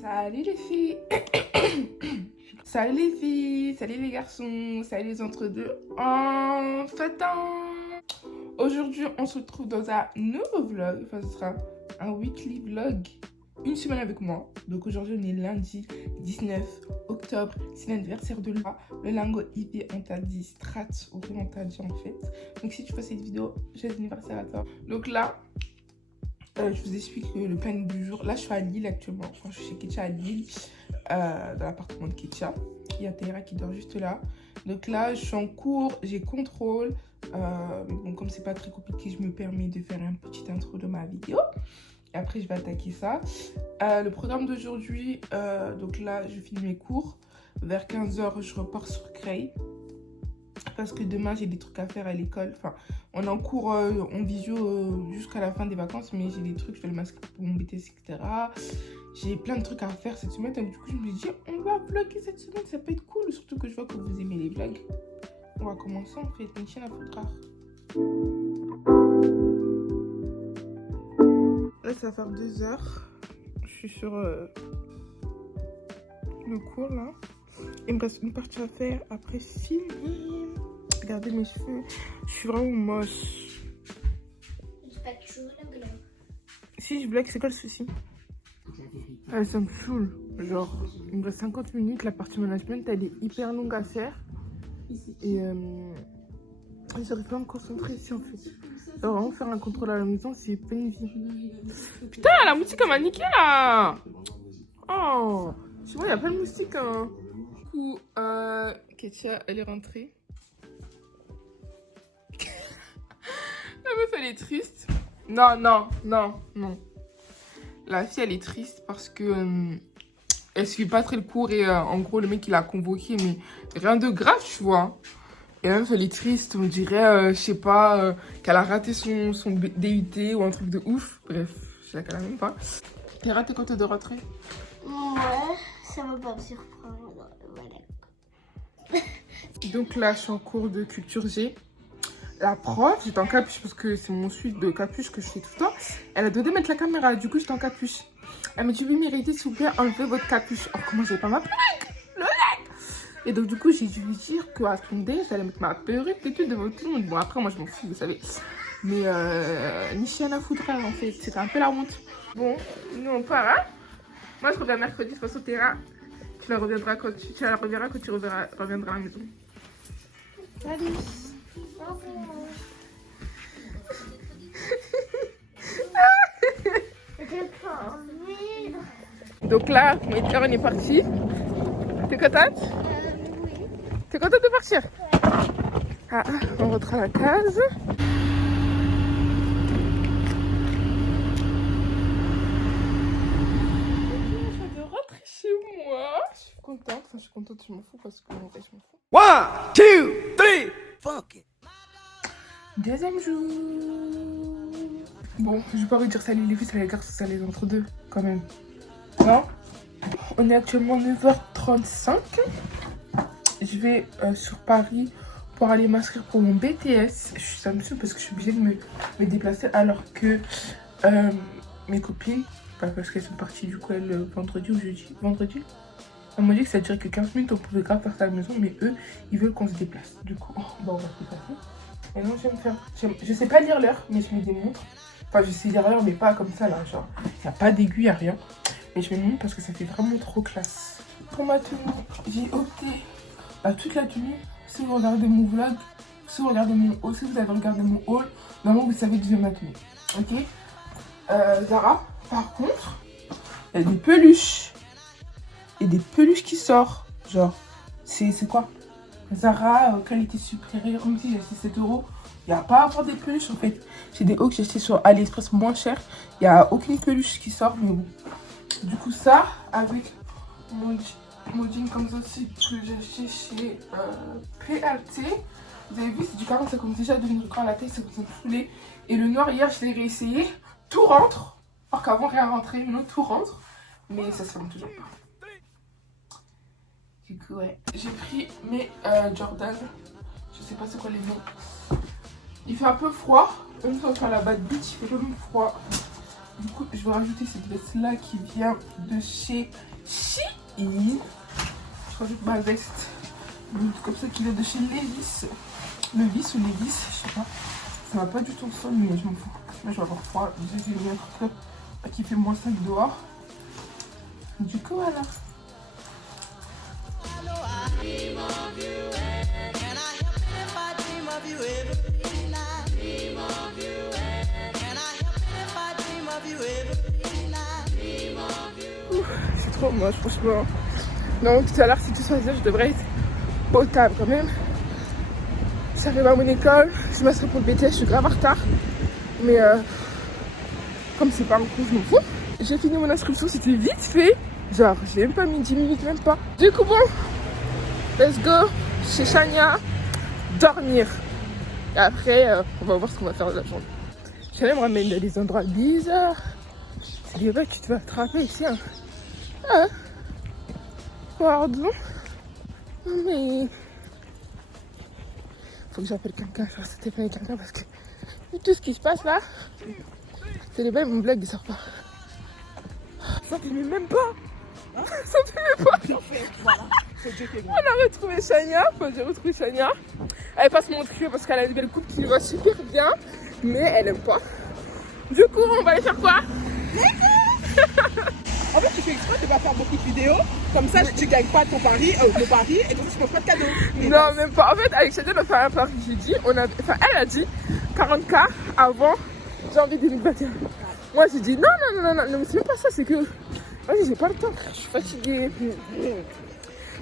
Salut les filles. Salut les filles, salut les garçons, salut les entre-deux. En fait, aujourd'hui, on se retrouve dans un nouveau vlog. Enfin, ce sera un weekly vlog. Une semaine avec moi. Donc aujourd'hui, on est lundi 19 octobre. C'est l'anniversaire de Laura. Le lingot IV, on t'a dit strat, ou on t'a dit en fait. Donc si tu fais cette vidéo, j'ai l'anniversaire à toi. Donc là, je vous explique le planning du jour. Là, je suis à Lille actuellement. Enfin, je suis chez Ketcha à Lille, dans l'appartement de Ketcha. Il y a Taïra qui dort juste là. Donc là, je suis en cours, j'ai contrôle. Bon, comme c'est pas très compliqué, je me permets de faire un petit intro de ma vidéo. Et après, je vais attaquer ça. Le programme d'aujourd'hui, donc là, je finis mes cours. Vers 15h, je repars sur Creil. Parce que demain, j'ai des trucs à faire à l'école. Enfin, on est en cours en visio jusqu'à la fin des vacances. Mais j'ai des trucs, je dois le masquer pour mon BTS, etc. J'ai plein de trucs à faire cette semaine. Donc du coup, je me dis, on va vlogger cette semaine. Ça peut être cool. Surtout que je vois que vous aimez les vlogs. On va commencer en fait. Une chaîne à foutre. Là, ça va faire 2 heures. Je suis sur le cours là. Il me reste une partie à faire. Après, fini. Regardez mes cheveux. Je suis vraiment moche. C'est pas toujours la blague. Si je blague, c'est quoi le souci? Ça me saoule. Genre, il me reste 50 minutes. La partie management, elle est hyper longue à faire. Et j'arrive pas à me concentrer ici en fait. Alors, vraiment faire un contrôle à la maison, c'est pas une vie. Putain, la moustique, elle m'a niqué là! Oh! Chez moi, il y a plein de moustiques. Hein. Du coup, Ketcha, elle est rentrée. La meuf, elle est triste. Non. La fille, elle est triste parce que elle suit pas très le cours et en gros, le mec, il a convoqué, mais rien de grave, tu vois. Et la meuf, elle est triste, on dirait, je sais pas, qu'elle a raté son DUT ou un truc de ouf. Bref, je la connais même pas. T'as raté quand t'es de rentrée? Ouais, ça va pas me surprendre. Voilà. Donc là, je suis en cours de culture G. La prof, j'étais en capuche parce que c'est mon suite de capuche que je fais tout le temps. Elle a donné de mettre la caméra, du coup j'étais en capuche. Elle m'a dit oui, Mérité, s'il vous plaît, enlevez votre capuche. Oh, comment j'avais pas ma perruque, le mec. Et donc du coup, j'ai dû lui dire qu'à son dé, j'allais mettre ma perruque et tout devant tout le monde. Bon, après, moi je m'en fous, vous savez. Mais ni chien à foutre en fait, c'était un peu la honte. Bon, nous on part, hein. Moi je reviens mercredi, de toute façon, Terra. Tu la reviendras quand tu reviendras à la maison. Salut. Donc là, Météor, on est parti. T'es contente? Oui. T'es contente de partir? Ah, on rentre à la case. Je vais rentrer chez moi. Je suis contente. Enfin, je suis contente, je m'en fous parce que en vrai, je m'en fous. 1, 2, 3, fuck it. Deuxième jour. Bon, je vais pas vous dire salut les filles, salut les garçons, salut les entre-deux, quand même. Non? On est actuellement 9h35. Je vais sur Paris pour aller m'inscrire pour mon BTS. Ça me saoule parce que je suis obligée de me déplacer alors que mes copines, parce qu'elles sont parties du coup elles, vendredi ou jeudi. Vendredi? On m'a dit que ça durait que 15 minutes, on pouvait grave faire ça à la maison, mais eux, ils veulent qu'on se déplace. Du coup, bon, on va se déplacer. Et non, je vais me faire... Je sais pas lire l'heure, mais je mets des montres. Enfin, je sais lire l'heure, mais pas comme ça, là, genre. Il n'y a pas d'aiguille, à rien. Mais je mets des montres parce que ça fait vraiment trop classe. Pour ma tenue, j'ai opté à toute la tenue. Si vous regardez mon vlog, si vous regardez mon haul, si vous avez regardé mon haul, normalement, vous savez que j'ai ma tenue. Ok? Zara, par contre, il y a des peluches. Et des peluches qui sortent. Genre, c'est quoi? Zara, qualité supérieure, même si j'ai acheté 7 €, il n'y a pas à avoir des peluches en fait. J'ai des hauts que j'ai acheté sur AliExpress moins cher. Il n'y a aucune peluche qui sort, mais bon. Du coup, ça, avec mon jean comme ça aussi que j'ai acheté chez PLT. Vous avez vu, c'est du 40, ça commence déjà à devenir grand à la taille, ça commence à me saouler. Et le noir, hier, je l'ai réessayé. Tout rentre. Alors qu'avant, rien rentrait, maintenant tout rentre. Mais ça se ferme toujours pas. Du coup, ouais. J'ai pris mes Jordan. Je sais pas c'est quoi les noms. Il fait un peu froid. Même si on fait la bad beach, il fait quand même froid. Du coup, je vais rajouter cette veste-là qui vient de chez Shein. Je rajoute ma veste comme ça qui vient de chez Levi's. Levi's ou Levi's, je sais pas. Ça va pas du tout ensemble, mais je m'en fous. Là, je vais avoir froid. J'ai mis un truc là qui fait moins 5 dehors. Du coup, voilà. Je suis trop moche, franchement. Non, tout à l'heure, si tout se passe bien, je devrais être au table quand même. J'arrive à mon école, je m'inscris pour le BTS, je suis grave en retard. Mais comme c'est pas un cours, je m'en fous. J'ai fini mon inscription, c'était vite fait. Genre, j'ai même pas mis 10 minutes, même pas. Du coup, bon, let's go chez Shania, dormir. Et après, on va voir ce qu'on va faire de la journée. Shania me ramène dans des endroits bizarres. C'est des mecs, tu te vas attraper ici. Hein. Ah, pardon. Mais faut que j'appelle quelqu'un, je vais téléphoner quelqu'un parce que vu tout ce qui se passe là, c'est les bails, mon blague il sort pas. Ça filme même pas. Ça filme pas. On a retrouvé Shania, j'ai retrouvé Shania. Elle va pas se montrer parce qu'elle a une belle coupe qui lui va super bien, mais elle aime pas. Du coup, on va aller faire quoi? En fait, tu fais exprès de pas faire beaucoup de vidéos, comme ça tu gagnes pas ton pari, et donc tu ne pas de cadeau. Non, même pas. En fait, Alexandra a fait un pari. J'ai dit, elle a dit 40K avant janvier 2021. Moi, j'ai dit non, mais c'est même pas ça, c'est que vas-y, j'ai pas le temps, je suis fatiguée.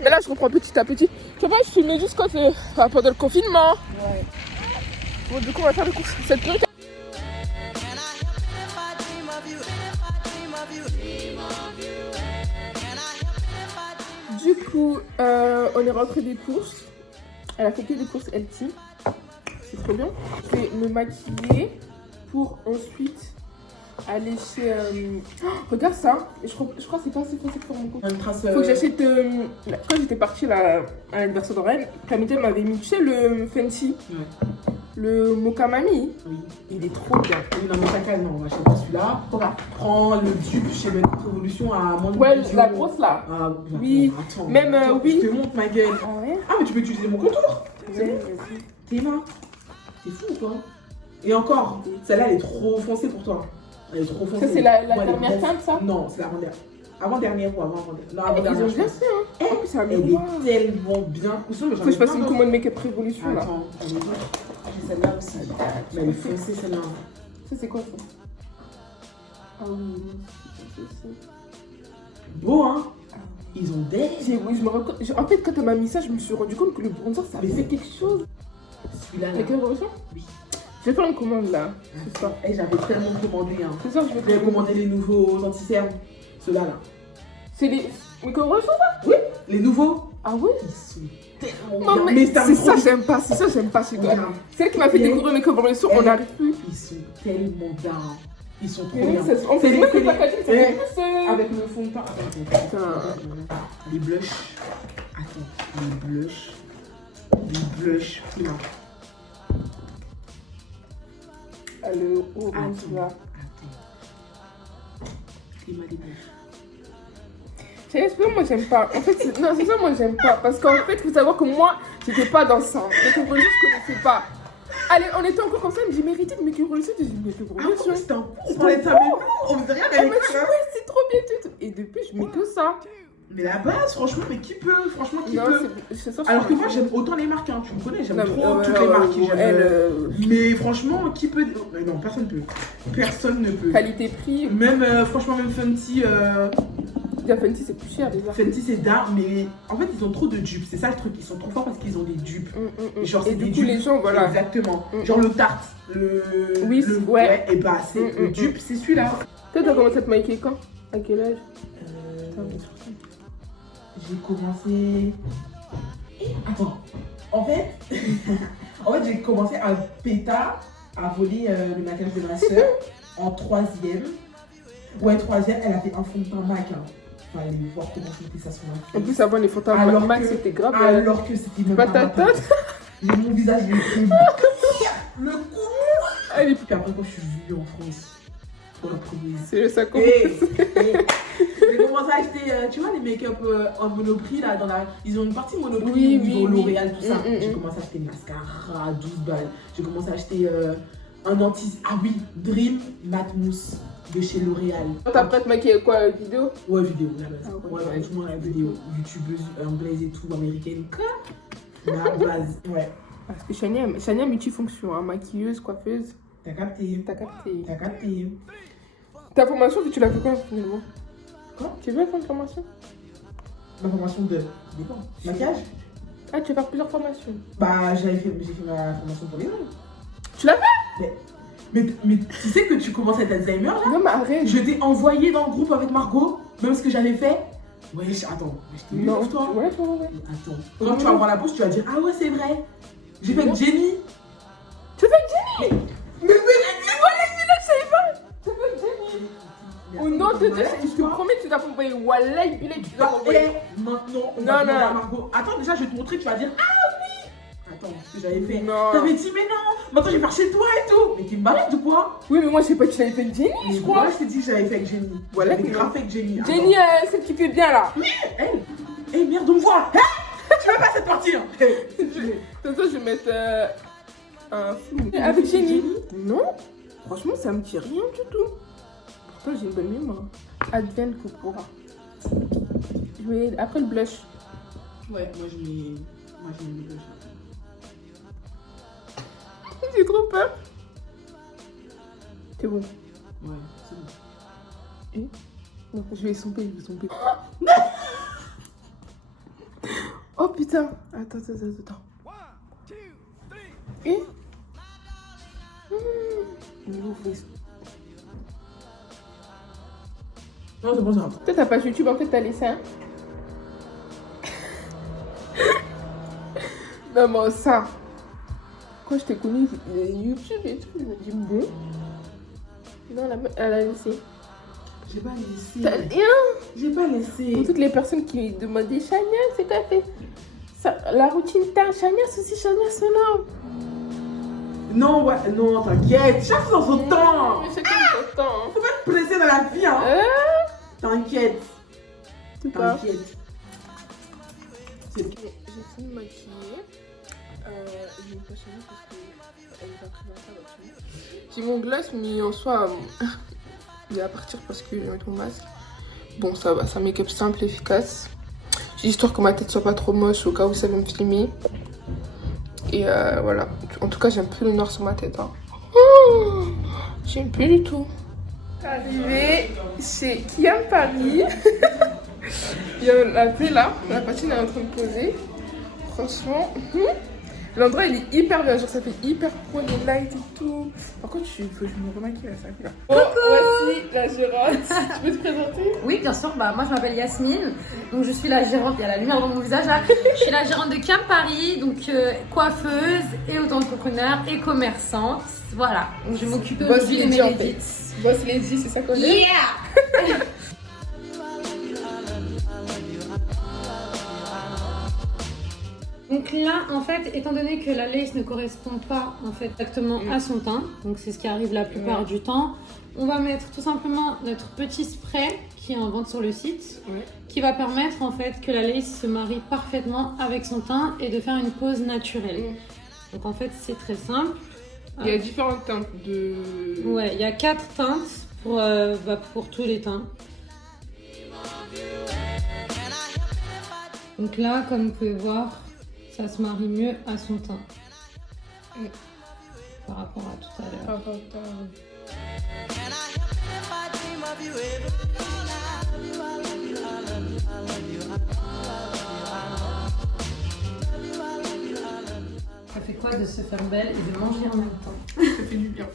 Mais là, je reprends petit à petit. Tu vois, je filmais juste quand pendant le confinement. Ouais. Bon, du coup, on va faire le course. Cette nuit. Du coup, on est rentré des courses. Elle a fait que des courses LT. C'est trop bien. Je vais me maquiller pour ensuite aller chez... Oh, regarde ça. Je crois que c'est pas assez facile pour mon coup. Faut que j'achète... Quand j'étais partie là, à l'anniversaire de Rennes, Camille m'avait mis, tu sais, le Fenty. Ouais. Le Mocha Mami. Oui. Il est trop bien. Oui, non, mais chacun, non, on achète pas celui-là. Pourquoi? Prends le dupe chez Médecins Révolution à moins de Ouais, 10 la euros. grosse là. Ah, Oui. Attends, Même, attends, oui. je te montre ma gueule. Ah ouais? Ah, mais tu peux utiliser mon contour. C'est bon. Vas-y. T'es mains. T'es fou ou quoi? Et encore, celle-là, elle est trop foncée pour toi. Elle est trop foncée. Ça, c'est la Moi, elle est dernière grosse. teinte, ça? Non, c'est l'avant-dernière. Avant-dernière ou avant-avant-dernière. Non, Ils avant-dernière. ont je bien pense. fait, hein. En plus, c'est un Elle miroir. est tellement bien. Faut que je fasse une commande make-up révolution là. Attends, elle est bien. J'ai celle-là aussi. Mais elle est foncée celle-là. Ça, c'est quoi ça? Ah oui, c'est Beau, hein? Ils ont des. oui, je me rends compte. En fait, quand elle m'a mis ça, je me suis rendu compte que le bronzer, ça Mais fait c'est- quelque chose. Celui-là, là. Make-up révolution? Oui. Je vais faire une commande là. C'est ça. Et j'avais tellement commandé, hein. C'est ça, je Je vais vais commander les nouveaux anti-cernes. Ceux-là, là. C'est les. Make-up révolution ça? Oui, les nouveaux. Ah ouais? Ils sont tellement Non, bien. mais c'est un c'est ça, pro- j'aime pas. C'est ça, j'aime pas chez toi. Regarde. C'est elle qui m'a fait Et- découvrir Make-up révolution, on et- n'arrive plus. Ils sont tellement bien. Ils sont trop Mais bien. oui, on fait C'est même les- le packaging, ça et- fait plus. Avec le fond de teint. Les blushs. Attends, les blushs. Les blushs. Prima. Le orange là. Attends. Prima les blushs. J'espère, moi j'aime pas. En fait, non, c'est ça, moi j'aime pas. Parce qu'en fait, il faut savoir que moi, j'étais pas dans ça. Make-up révolution, je connaissais pas. Allez, on était encore comme ça, elle me dit mérité de make-up révolution. Je dis make-up Ah révolution. ouais, c'était un on parlait de ça, mais non, on faisait rien Elle avec m'a dit, ça. ouais, c'est trop bien tout. Et depuis, je mets que ça. Mais la base, franchement, mais qui peut? Franchement, qui Non, peut? c'est ça. Alors que moi, j'aime autant les marques, hein. Tu me connais, j'aime Non, trop mais, toutes les marques. et j'aime, elle, Mais franchement, qui peut? Mais non, personne ne peut. Personne ne peut. qualité-prix. Même, franchement, même Fenty, Déjà, Fenty, c'est plus cher déjà. Fenty c'est d'art, mais en fait, ils ont trop de dupes. C'est ça le truc, ils sont trop forts parce qu'ils ont des dupes. Genre, Et c'est du des coup, dupes. les gens, voilà. Exactement. Mm. Genre le Tarte, Oui, ouais. et bah, c'est le dupe, c'est celui-là. Toi, t'as commencé à te maquiller quand? À quel âge? J'ai commencé. Attends. En fait, j'ai commencé à péta, à voler le maquillage de ma soeur en 3e. Ouais, 3e, elle a fait un fond de teint MAC. Hein. Enfin, allez voir comment c'était ça sur ma En face. plus, avant les photos Alors Max, que- c'était grave. Alors que c'était même Pas pas ta ma teinte. tête. J'ai mon visage, j'ai fait le coup. Elle est Puis après, quand je suis venue en France, pour l'improviser. C'est le sac. J'ai commencé à acheter, tu vois, les make-up en Monoprix là, ils ont une partie Monoprix Oui, niveau oui, oui. L'Oréal, tout ça. Mm. J'ai commencé à acheter mascara à 12 balles. J'ai commencé à acheter un anti. Ah oui, Dream Matte Mousse de chez L'Oréal. T'as pas te maquiller quoi, vidéo? Ouais, vidéo, la base. Ah ouais, ouais. franchement, la vidéo, youtubeuse anglaise et tout, américaine. La base, ouais. Parce que Chania multifonction, hein, maquilleuse, coiffeuse. T'as capté. T'as capté. T'as capté. Ta formation, tu l'as fait quand finalement? Quoi? Tu veux faire une formation? Ma formation de quoi? Maquillage? Ah, tu veux faire plusieurs formations? Bah, j'ai fait ma formation pour les hommes. Tu l'as fait? Mais tu sais que tu commences à être designer là? Non, mais arrête. Je t'ai envoyé dans le groupe avec Margot, même ce que j'avais fait. Ouais, attends, je t'ai vu Non, pour toi. ouais. Attends, quand tu vas voir la pause, tu vas dire ah ouais, c'est vrai. J'ai fait avec Jenny. Tu fais avec Jenny? Mais voilà, je savais pas. Tu fais avec Jenny? Au nom de Dieu, je te promets, tu dois m'envoyer Wallah, Billet, tu dois m'envoyer. Maintenant, on Non, va demander non. à Margot. Attends, déjà, je vais te montrer, tu vas dire ah oui. Attends, ce que j'avais fait. Non. T'avais dit mais non, maintenant je vais faire chez toi et tout. Mais t'es malade ou quoi? Oui, mais moi, je sais pas que tu l'avais fait avec Jenny, je crois. Moi, je t'ai dit que j'avais fait avec Jenny. Voilà, J'avais que grave fait avec Jenny. Attends. Jenny, celle qui fait bien là. Elle. Eh merde, on me voit. Hein? Tu veux pas cette partie hein? De toute façon, je vais mettre un film. Avec Jenny? Non, franchement, ça me dit rien du tout. Pourtant, j'ai une bonne mémoire. Advienne que pourra. Je vais... Après le blush. Ouais, moi je mets le blush. J'ai trop peur. C'est bon. Ouais, c'est bon. Non, je vais estomper, Oh putain. Attends. Et Nouveau face. Non, c'est bon, ça va. Toi, ta page YouTube, en fait, t'as laissé un. Non, mais ça. Quand je t'ai connu YouTube et tout, je me dis bon. Non, elle a laissé. J'ai pas laissé. T'as rien. J'ai pas Pour laissé. toutes les personnes qui me demandaient Chania, c'est quoi fait ça, la routine ta Chania, ceci, Chania, cela. Non, ouais, non, t'inquiète. Chaque chose dans son temps. Mais chacun son temps. Faut pas te presser dans la vie, hein. T'inquiète. Tu pas. T'inquiète. J'ai fini de maquiller. Je vais pas changer parce qu'elle va créer ça là-dessus. J'ai mon gloss, mais en soi, il va partir parce que j'ai mis mon masque. Bon, ça va, c'est un make-up simple, efficace. J'ai histoire que ma tête soit pas trop moche au cas où ça veut me filmer. Et voilà. En tout cas, j'aime plus le noir sur ma tête. Hein. Oh, j'aime plus du tout. Arrivé chez Kiam Paris. Il y a la paix là, la patine est en train de poser. Franchement, l'endroit il est hyper bien, genre ça fait hyper pro, les lights et tout. Par contre, il faut que je me remaquille là, ça fait là. Bon, voici la gérante. Tu peux te présenter? Oui, bien sûr. Bah, moi, je m'appelle Yasmine. Donc, je suis la gérante. Il y a la lumière dans mon visage là. Je suis la gérante de Kiam Paris. Donc, coiffeuse et auto-entrepreneur et commerçante. Voilà. Donc, je vais m'occuper Boss aujourd'hui de lady, mes en fait. edits. Boss Lady, c'est ça qu'on dit? Yeah! Donc là, en fait, étant donné que la lace ne correspond pas en fait exactement à son teint, donc c'est ce qui arrive la plupart du temps, on va mettre tout simplement notre petit spray qui est en vente sur le site, qui va permettre en fait que la lace se marie parfaitement avec son teint et de faire une pose naturelle. Donc en fait, c'est très simple. Il y a différentes teintes de... Ouais, il y a 4 teintes pour tous les teints. Donc là, comme vous pouvez voir, ça se marie mieux à son teint. Par rapport à tout à l'heure. Ça fait quoi de se faire belle et de manger en même temps? Ça fait du bien.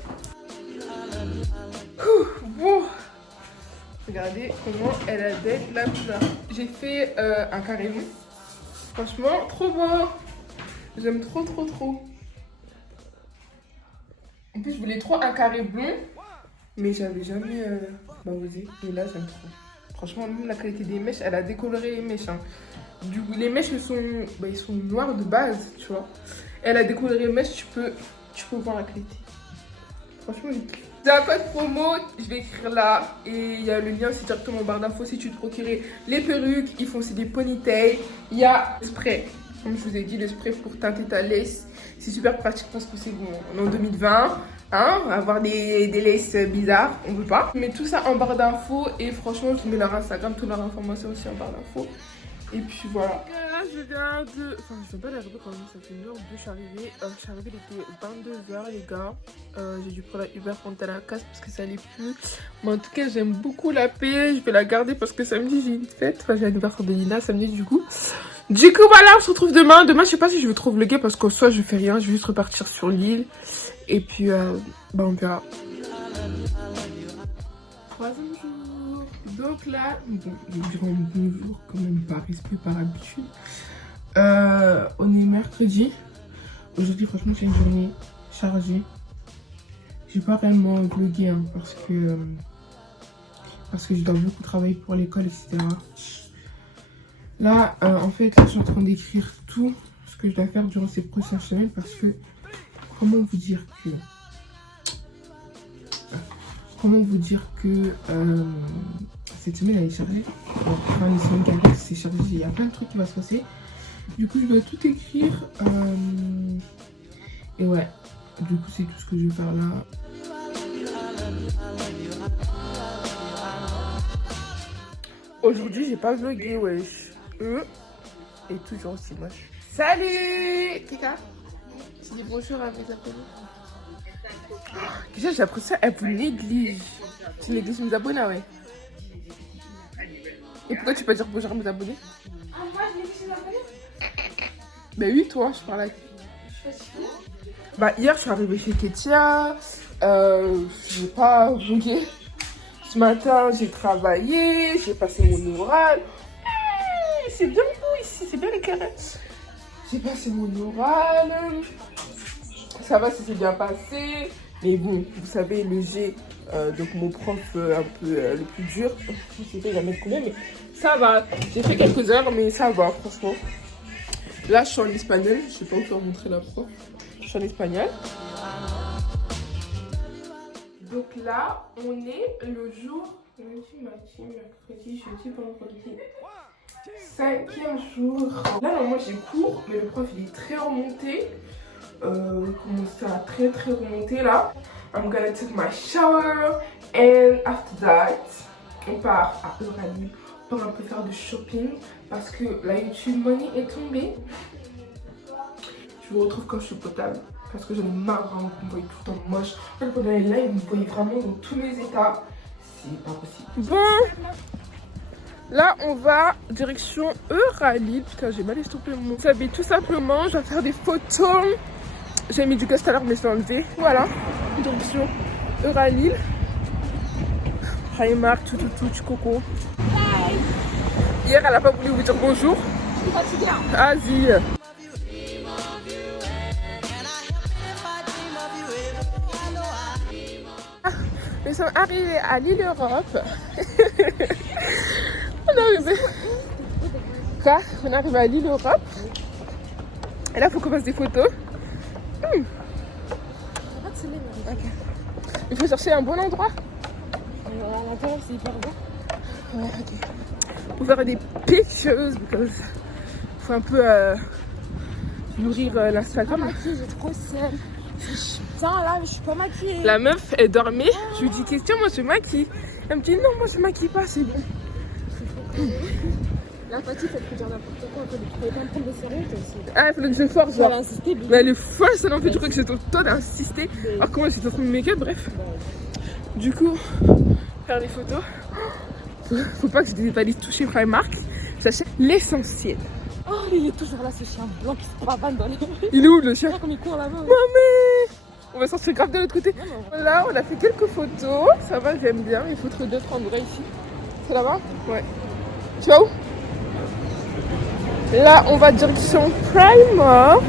Bon, regardez comment elle a d'être là. J'ai fait un carré bleu. Franchement, trop beau. J'aime trop. En plus, je voulais trop un carré blond, mais j'avais jamais osé. Et là, j'aime trop. Franchement, même la qualité des mèches, elle a décoloré les mèches. Hein. Du coup, les mèches, ils sont noirs de base, tu vois. Elle a décoloré les mèches, tu peux voir la qualité. Franchement, je kiffe. J'ai un code promo, je vais écrire là. Et il y a le lien aussi directement en barre d'infos si tu veux te procurer les perruques. Ils font aussi des ponytails. Il y a le spray. Comme je vous ai dit, le spray pour teinter ta lace. C'est super pratique parce que c'est bon. On est en 2020. Hein, avoir des laces bizarres, on veut pas. Je mets tout ça en barre d'infos. Et franchement, je mets leur Instagram, toutes leurs informations aussi en barre d'infos. Et puis voilà. Là, je viens de... Enfin, je viens pas d'arriver quand même. Ça fait 1h ou 2 je suis arrivée. Il était 22h, les gars. J'ai dû prendre la Uber pour monter à la casse parce que ça allait plus. Mais en tout cas, j'aime beaucoup la paix. Je vais la garder parce que samedi, j'ai une fête. Enfin, j'ai l'anniversaire de Lina samedi, du coup. Du coup, voilà, on se retrouve demain. Demain, je sais pas si je vais trop vlogger parce qu'en soi, je fais rien. Je vais juste repartir sur l'île. Et puis, bah, on verra. 3e jour. Donc là, bon, je dirais bonjour quand même par respect, par habitude. On est mercredi. Aujourd'hui, franchement, c'est une journée chargée. J'ai pas réellement vlogué hein, parce que je dois beaucoup travailler pour l'école, etc. Là, en fait, là, je suis en train d'écrire tout ce que je dois faire durant ces prochaines semaines parce que, comment vous dire que cette semaine elle est chargée. Enfin, les semaines qui arrivent, c'est chargé. Il y a plein de trucs qui vont se passer. Du coup, je dois tout écrire. Et ouais, du coup, c'est tout ce que je vais faire là. Aujourd'hui, j'ai pas vlogué, wesh. Et toujours aussi moche. Salut Kika. Tu dis bonjour à mes abonnés. Déjà, j'ai appris ça, elle vous néglige. Tu négliges mes abonnés, ouais. Et pourquoi tu peux dire bonjour à mes abonnés? Ah, moi, je néglige mes abonnés? Bah oui, toi, je parle à qui? Bah, hier, je suis arrivée chez Ketia. J'ai pas vlogué. Ce matin, j'ai travaillé, j'ai passé mon oral. C'est bien beau ici, c'est bien éclairé. J'ai passé mon oral. Ça va, ça s'est bien passé. Mais bon, vous savez, le G, donc mon prof un peu le plus dur, je sais pas il va mettre combien, mais ça va. J'ai fait quelques heures, mais ça va, franchement. Là, je suis en espagnol. Je sais pas encore montrer la prof. Je suis en espagnol. Donc là, on est le jour lundi, mardi, mercredi, jeudi, vendredi. 5e jour. Là, moi j'ai cours, mais le prof il est très remonté. Comment ça, très remonté là. I'm gonna take my shower and after that, on part à Euralib pour un peu faire du shopping parce que la YouTube Money est tombée. Je vous retrouve quand je suis potable parce que j'en ai marre vraiment qu'on me voie tout le temps moche. En fait, pendant les lives, vous me voyez vraiment dans tous mes états. C'est pas possible. Bon, là on va direction Euralib. Putain, j'ai mal estompé mon s'habille tout simplement. Je vais faire des photos. J'ai mis du gaz tout à l'heure, mais je l'ai enlevé. Voilà, direction Euralib. Primark, tout, coco. Bye. Hier, elle a pas voulu vous dire bonjour. Je suis fatiguée. Vas-y. Nous sommes arrivés à l'île Europe. On est arrivé. Quoi? On est arrivé à l'île Europe. Et là, il faut qu'on fasse des photos. Okay. Il faut chercher un bon endroit. À l'intérieur, c'est hyper beau. Ouais, ok. Pour faire des pictures, parce qu'il faut un peu nourrir l'Instagram. J'ai trop seule. Putain, là, je suis pas maquillée. La meuf, elle dormait. Je lui dis question, moi je maquille. Elle me dit non, moi je maquille pas, c'est bon. La fatigue, elle peut dire n'importe quoi. Tu pouvais pas me prendre de sérieux, toi aussi. Ah, il fallait que je force, genre. Elle a insisté, Mais elle est folle, ça n'en fait du coup que c'est ton temps d'insister. Alors que moi j'étais en train de make-up, bref. Du coup, faire des photos. Faut pas que je dévalise toucher Primark. J'achète l'essentiel. Oh, il est toujours là, ce chien blanc qui se pavane dans les rues. Il est où le chien? Comme il court là-bas. Mamie! On va sortir grave de l'autre côté. Là, on a fait quelques photos. Ça va, j'aime bien. Il faut trouver d'autres endroits ici. Ça là-bas? Ouais. Tu vas où? Là, on va direction Primark.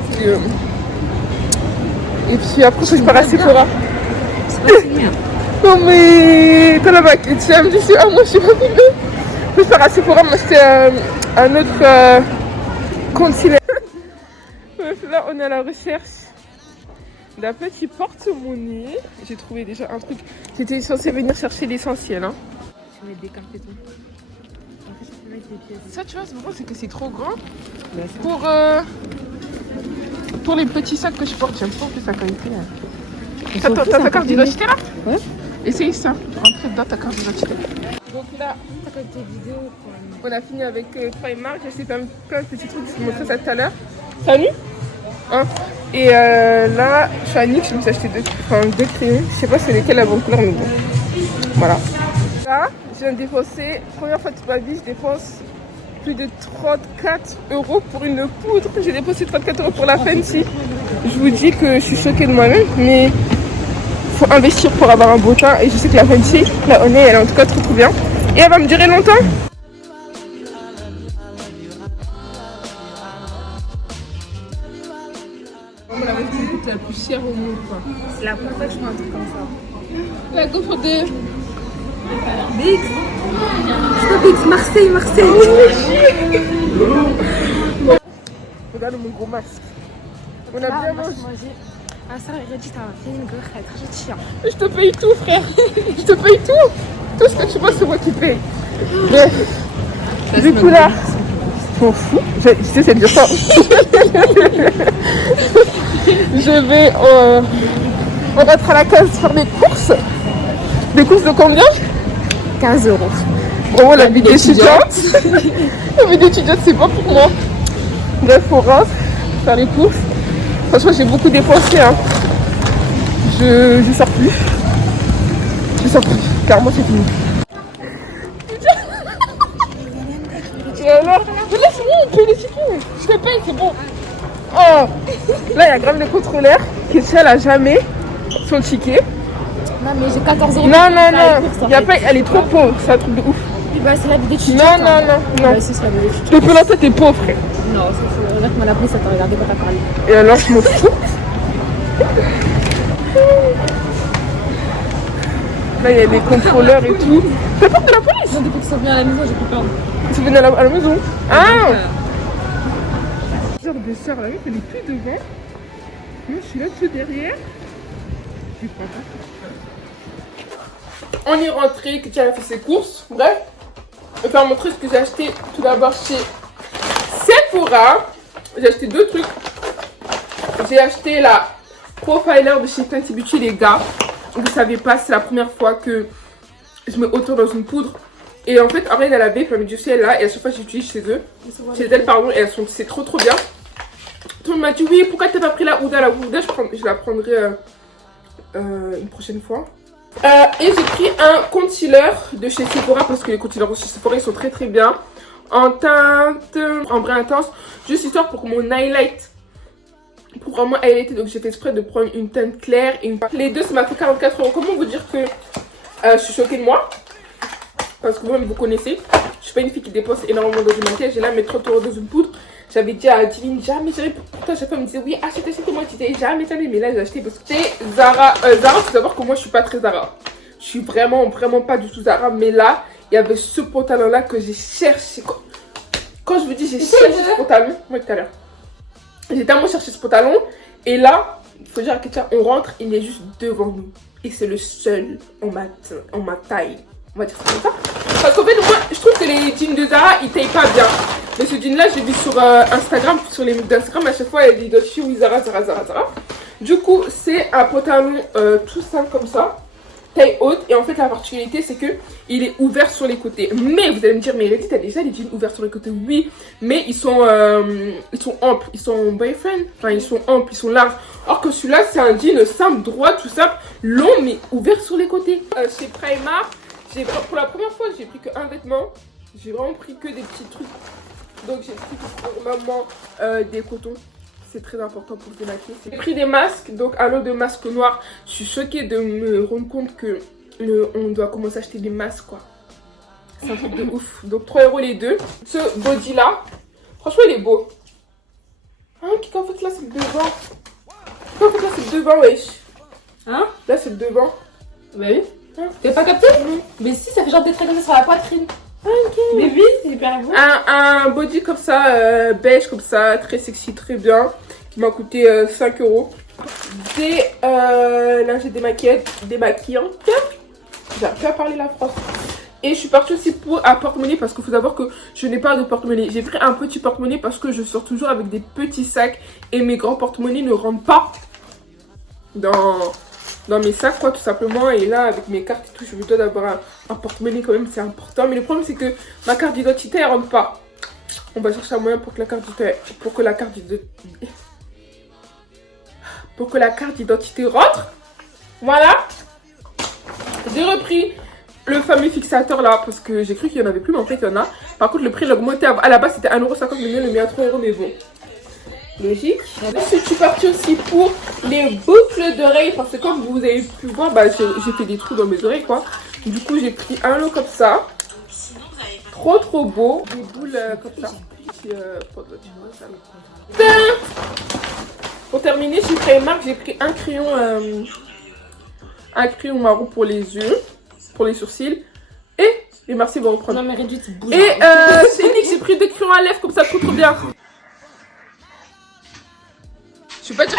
Et puis après, je pars à Sephora. Non mais t'as la bac. Et tu me dis, ah, moi je suis pas filmée. Je vais faire à Sephora, m'acheter un autre concealer. Bref, là, on est à la recherche d'un petit porte-monnaie. J'ai trouvé déjà un truc. J'étais censée venir chercher l'essentiel. Hein. Je vais mettre des cartes et tout. Après, je peux mettre des pièces. Ça, tu vois, ce moment, c'est que c'est trop grand pour les petits sacs que je porte. J'aime pas en plus la qualité. T'as ta carte d'identité là? Ouais. Essaye ça. Rentre dedans ta carte d'identité. Donc là, T'as quand tes vidéos quoi. on a fini avec Primark. J'ai essayé plein de petits trucs. Je vous montrais ça tout à l'heure. Salut. Hein? Et là, je suis à Nick. Je me suis acheté deux crayons. Je sais pas c'est lesquels la bonne couleur, mais bon. Voilà. Là, je viens de dépenser. Première fois de ma vie, je dépense plus de 34 € pour une poudre. J'ai dépensé 34 € pour la Fenty. Je vous dis que je suis choquée de moi-même, mais faut investir pour avoir un beau teint. Et je sais que la Fenty, la Honey, elle est en tout cas trop bien. Et elle va me durer longtemps. Vraiment la Fenty coûte la plus chère au monde, quoi. C'est la première fois que je fais un truc comme ça. La gaufre de... Bix. Je peux Bix, Marseille. Regarde mon gros masque. On a bien mangé. Ah ça, Reddy, t'as fait une gourette. Je tiens. Je te paye tout, frère. Je te paye tout. Tout ce que tu vois, c'est moi qui paye. Bref. Du coup là, je m'en fous. Je sais, c'est dire ça. Je vais on rentre à la case faire des courses. Des courses de combien? 15 €. Vraiment la vie d'étudiante. La vie d'étudiante, c'est pas pour moi. Bref, on rentre faire les courses. Franchement, j'ai beaucoup dépensé. Hein. Je sors plus. Carrément, c'est fini. Et alors, mais là, c'est bon, on paye les tickets. Je te paye, c'est bon. Oh. Là, il y a grave le contrôleur qui est seul à jamais son ticket. Non, mais j'ai 14 €. Non. Y a pas, elle est trop pauvre. C'est un truc de ouf. Bah, c'est la vie d'étudiante. Non. Bah, c'est la vie d'étudiante. Depuis longtemps, t'es pauvre, frère. Non, c'est faux. Regarde, moi, la police, ça t'a regardé quand t'as parlé. Et alors, je m'en fous. Là, il y a des contrôleurs et tout. T'as peur de la police? Non, depuis qu'ils sont venus à la maison, j'ai plus peur. Ils sont venus à la maison. Ah! Genre de soeur, la meuf, elle est plus devant. Moi, je suis là dessus derrière. Je crois pas. On est rentré, Katia a fait ses courses. Bref, je vais faire montrer ce que j'ai acheté tout d'abord chez Sephora. J'ai acheté deux trucs. J'ai acheté la Profiler de chez Fenty Beauty, les gars. Vous savez pas, c'est la première fois que je mets autant dans une poudre. Et en fait, après, elle a la baie, du ciel là. Et à chaque fois, j'utilise chez eux. Chez elles, pardon. Et c'est trop bien. Tout le monde m'a dit, oui, pourquoi t'as pas pris la Huda? La Huda, je la prendrai une prochaine fois. Et j'ai pris un concealer de chez Sephora parce que les concealers de chez Sephora ils sont très bien. En teinte ambré intense, juste histoire pour mon highlight. Pour vraiment highlighter, donc j'ai fait exprès de prendre une teinte claire et une... Les deux ça m'a fait 44 €. Comment vous dire que je suis choquée de moi? Parce que vous-même vous connaissez, je suis pas une fille qui dépense énormément dans du maquillage. J'ai là mes 30 € dans une poudre. J'avais dit à Divine, jamais, pourtant chaque fois elle me disait oui, achète, moi je disais jamais, mais là j'ai acheté parce que c'est Zara. Zara, faut savoir que moi je suis pas très Zara. Je suis vraiment pas du tout Zara, mais là, il y avait ce pantalon là que j'ai cherché. Quand je vous dis j'ai cherché ce pantalon, moi tout à l'heure, j'ai tellement cherché ce pantalon, et là, il faut dire à quelqu'un, on rentre, il est juste devant nous. Et c'est le seul en ma taille. On va dire ça comme ça. Parce qu'en fait, moi, je trouve que les jeans de Zara, ils taillent pas bien. Mais ce jean là, j'ai vu sur Instagram, sur les d'Instagram, à chaque fois, il identifie oui, Zara. Du coup, c'est un pantalon tout simple comme ça, taille haute. Et en fait, la particularité, c'est que il est ouvert sur les côtés. Mais vous allez me dire, mais Reddy, t'as déjà les jeans ouverts sur les côtés? Oui, mais ils sont amples, ils sont boyfriend, enfin, ils sont amples, ils sont larges. Or que celui-là, c'est un jean simple, droit, tout simple, long, mais ouvert sur les côtés. Chez Primark, pour la première fois, j'ai pris qu'un vêtement. J'ai vraiment pris que des petits trucs. Donc j'ai pris pour maman des cotons. C'est très important pour se démaquiller. J'ai pris des masques. Donc un lot de masques noirs. Je suis choquée de me rendre compte que on doit commencer à acheter des masques quoi. C'est un truc de ouf. Donc 3 € les deux. Ce body là, franchement il est beau. Hein, en fait là c'est le devant. En fait là c'est le devant, wesh. Hein? Là c'est le devant. Bah oui. T'as pas capté? Mais si, ça fait genre des traits comme ça sur la poitrine. Ok. Mais oui, c'est hyper beau. Un body comme ça, beige comme ça, très sexy, très bien. Qui m'a coûté 5 €. Des lingettes démaquillantes. J'arrive pas à parler la France. Et je suis partie aussi pour un porte-monnaie parce qu'il faut savoir que je n'ai pas de porte-monnaie. J'ai pris un petit porte-monnaie parce que je sors toujours avec des petits sacs et mes grands porte-monnaies ne rentrent pas dans mes sacs, quoi, tout simplement. Et là, avec mes cartes et tout, je me dois d'avoir un porte-monnaie quand même, c'est important. Mais le problème, c'est que ma carte d'identité, elle rentre pas. On va chercher un moyen pour que la carte d'identité rentre. Voilà. J'ai repris le fameux fixateur là parce que j'ai cru qu'il y en avait plus, mais en fait il y en a. Par contre, le prix l'a augmenté. À la base, c'était 1,50€, mais le mis à 3€, mais bon. Logique. Ensuite, je suis partie aussi pour les boucles d'oreilles parce que comme vous avez pu voir, bah, j'ai fait des trous dans mes oreilles, quoi. Du coup, j'ai pris un lot comme ça. Trop beau. Des boules comme ça. Pour terminer, j'ai pris une marque, j'ai pris un crayon marron pour les yeux, pour les sourcils. Et merci, va reprendre. Non mais réduit, tu bouges. Et c'est unique, j'ai pris des crayons à lèvres comme ça, trop bien. Je suis pas dire.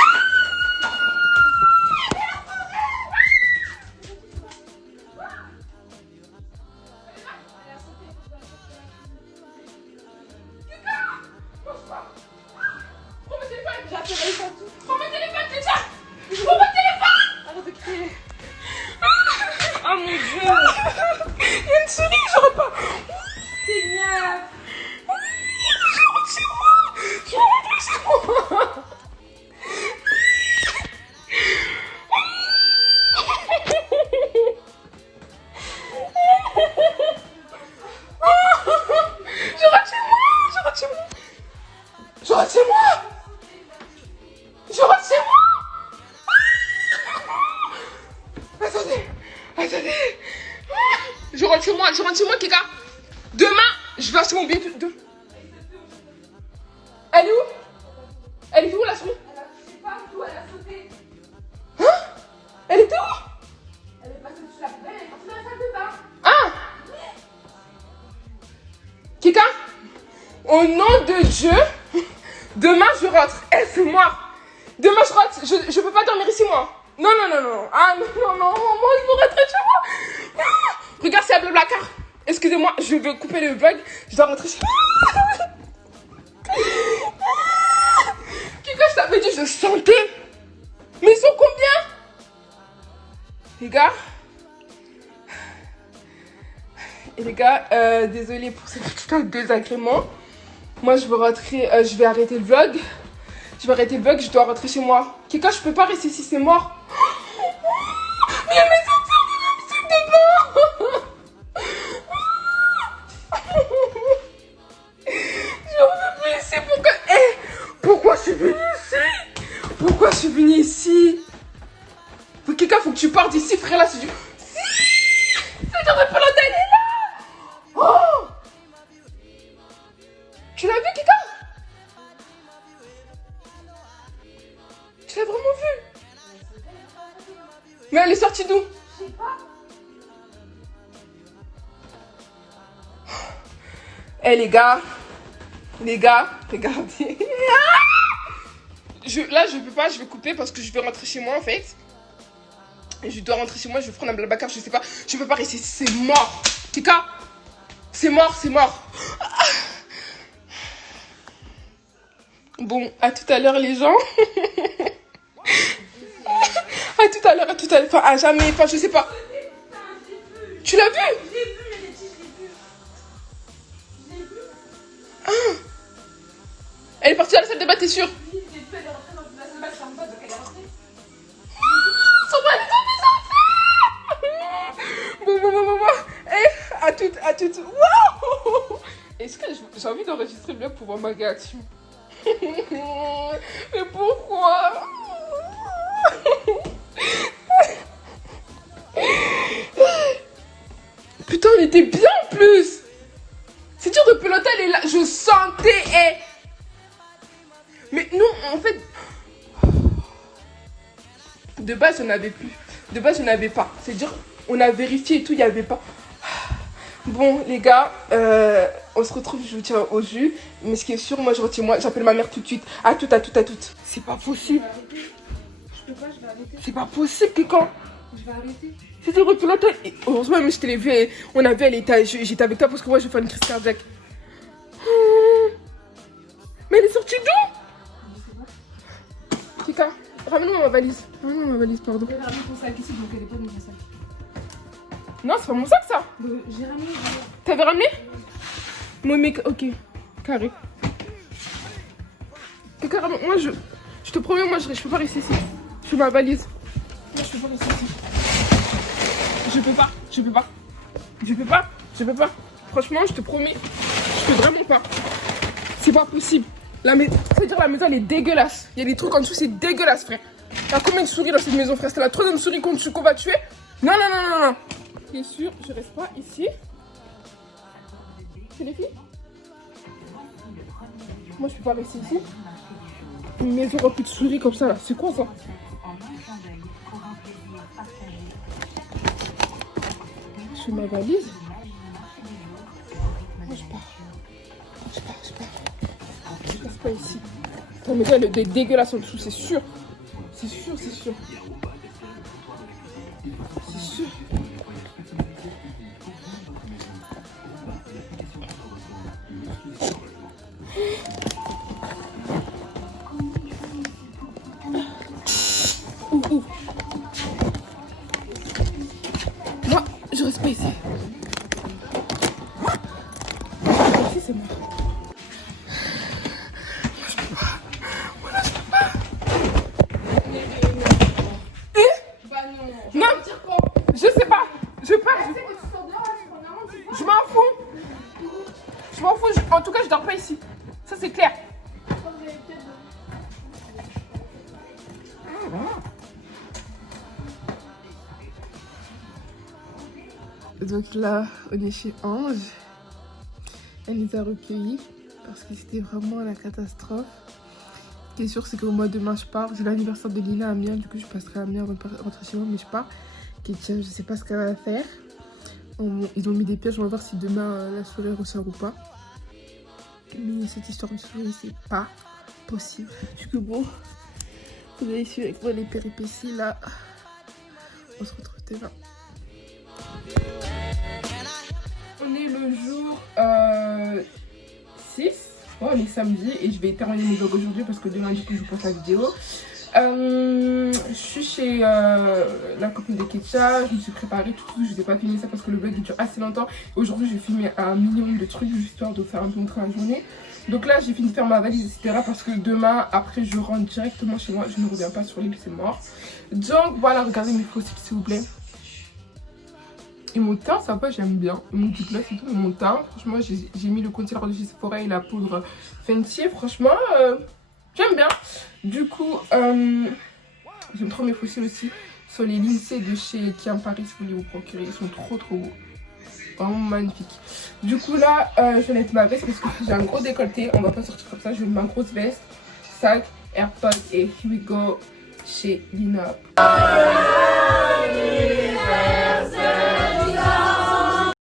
Oh mon dieu. Il y a une souris, j'aurais pas. Seigneur. Je rentre chez moi. Je rentre chez moi, Kika. Demain, je vais acheter mon billet de... Elle est où? Elle est où, la souris? Je sais pas où elle a sauté. Hein? Elle était où? Elle est passée sous la poubelle, elle est partie dans la salle de bain. Ah! Kika? Au nom de Dieu, demain je rentre. Eh, c'est moi. Demain je rentre. Je peux pas dormir ici, moi. Non. Ah non, moi je veux rentrer chez moi. Ah, regarde, c'est à Blablacar. Excusez-moi, je vais couper le vlog. Je dois rentrer chez moi. Kika, je t'avais dit, je sentais. Mais ils sont combien? Les gars. Et les gars, désolé pour ce petit désagrément. Moi, je veux rentrer, je vais arrêter le vlog. Je dois rentrer chez moi. Kika, je peux pas rester ici, c'est mort. Mais il y a mes enfants dedans. Je reviens plus ici. Pourquoi je suis venue ici? Pourquoi je suis venue ici? Kika, faut que tu partes d'ici, frère, là, c'est du... C'est genre de pelote, elle est là. Oh! Tu l'as vu, Kika? Tu l'as vraiment vu? Mais elle est sortie d'où? Je sais pas. Eh les gars, regardez. Là, je peux pas, je vais couper parce que je vais rentrer chez moi en fait. Je dois rentrer chez moi, je vais prendre un Blablacar, je sais pas. Je peux pas rester, c'est mort. Kika, c'est mort. Bon, à tout à l'heure les gens. À tout à l'heure, enfin à jamais, enfin je sais pas. Tu l'as vu? J'ai vu, Letty, j'ai vu. Ah. Elle est partie dans la salle de bain, t'es sûre? Oui, j'ai vu, elle est rentrée dans la salle de bain, je ferme pas, donc elle est rentrée. Bon. À toutes. Waouh! Est-ce que j'ai envie d'enregistrer le vlog pour voir ma réaction? Mais pourquoi? Putain, on était bien en plus. C'est dur de peloter, elle est là. Je sentais. Mais non, en fait... De base, on n'avait plus. De base, on n'avait pas. C'est-à-dire, on a vérifié et tout, il n'y avait pas. Bon, les gars, on se retrouve, je vous tiens au jus. Mais ce qui est sûr, moi, je retiens moi. J'appelle ma mère tout de suite. À toutes. C'est pas possible. Je peux pas, je vais arrêter. C'est pas possible, Kéka. Je vais arrêter. C'était vrai que là, heureusement, même je te l'ai vu, on a vu à l'étage. J'étais avec toi parce que moi, je vais faire une crise cardiaque. Mais elle est sortie d'où? Kika, ramène-moi ma valise. Ramène-moi ma valise, pardon. J'ai ramené ton sac ici, donc elle est pas dans mon sac. Non, c'est pas mon sac, ça. J'ai ramené. T'avais ramené? Moi, mec, ok. Carré. Kika, ramène. Moi, je te promets, moi, je peux pas rester ici. Je fais ma valise. Moi, je peux pas rester ici. Je peux pas. Je peux pas. Je peux pas. Je peux pas. Franchement, je te promets, je peux vraiment pas. C'est pas possible. C'est-à-dire la maison elle est dégueulasse. Il y a des trucs en dessous, c'est dégueulasse, frère. Il y a combien de souris dans cette maison, frère? C'est la troisième souris qu'on va tuer? Non, non, non, non, non. Bien sûr, je reste pas ici. C'est les filles? Moi, je peux pas rester ici. Une maison remplie de souris comme ça, là. C'est quoi, ça? Je fais ma valise. Moi, je pars. Je reste pas ici. La maison, elle est dégueulasse en dessous, c'est sûr. C'est sûr, c'est sûr. C'est sûr. Ouh. Moi, je reste pas ici. Ici, c'est mort. Non, je sais pas. Je pars. Je m'en fous. Je m'en fous. En tout cas, je dors pas ici. Ça, c'est clair. Donc là, on est chez Ange. Elle nous a recueillis parce que c'était vraiment la catastrophe. Ce qui est sûr, c'est qu'au mois de demain, je pars. J'ai l'anniversaire de Lina à Amiens. Du coup, je passerai à Amiens avant de rentrer chez moi, mais je pars. Kétia, je sais pas ce qu'elle va faire. Ils ont mis des pièges. On va voir si demain la souris ressort ou pas. Mais cette histoire de souris, c'est pas possible. Du coup, bon, vous allez suivre avec moi les péripéties là. On se retrouve demain. On est le jour 6. Oh, on est samedi et je vais terminer mes vlogs aujourd'hui parce que demain, du coup, je vous poste la vidéo. Je suis chez la copine de Kétia, je me suis préparée tout, je n'ai pas filmé ça parce que le vlog il dure assez longtemps. Aujourd'hui j'ai filmé un minimum de trucs histoire de faire un peu montrer la journée. Donc là j'ai fini de faire ma valise etc parce que demain après je rentre directement chez moi, je ne reviens pas sur l'île, c'est mort. Donc voilà, regardez mes fossiles s'il vous plaît. Et mon teint ça va, j'aime bien, mon petit gloss et tout, mon teint franchement j'ai mis le concealer de chez Sephora et la poudre Fenty, franchement j'aime bien. Du coup, j'aime trop mes fossiles aussi. Sur les lycées de chez Kian Paris, si vous voulez vous procurer. Ils sont trop beaux. Vraiment magnifiques. Du coup là, je vais mettre ma veste parce que j'ai un gros décolleté. On va pas sortir comme ça. Je vais mettre ma grosse veste, sac, AirPods et here we go chez Lina.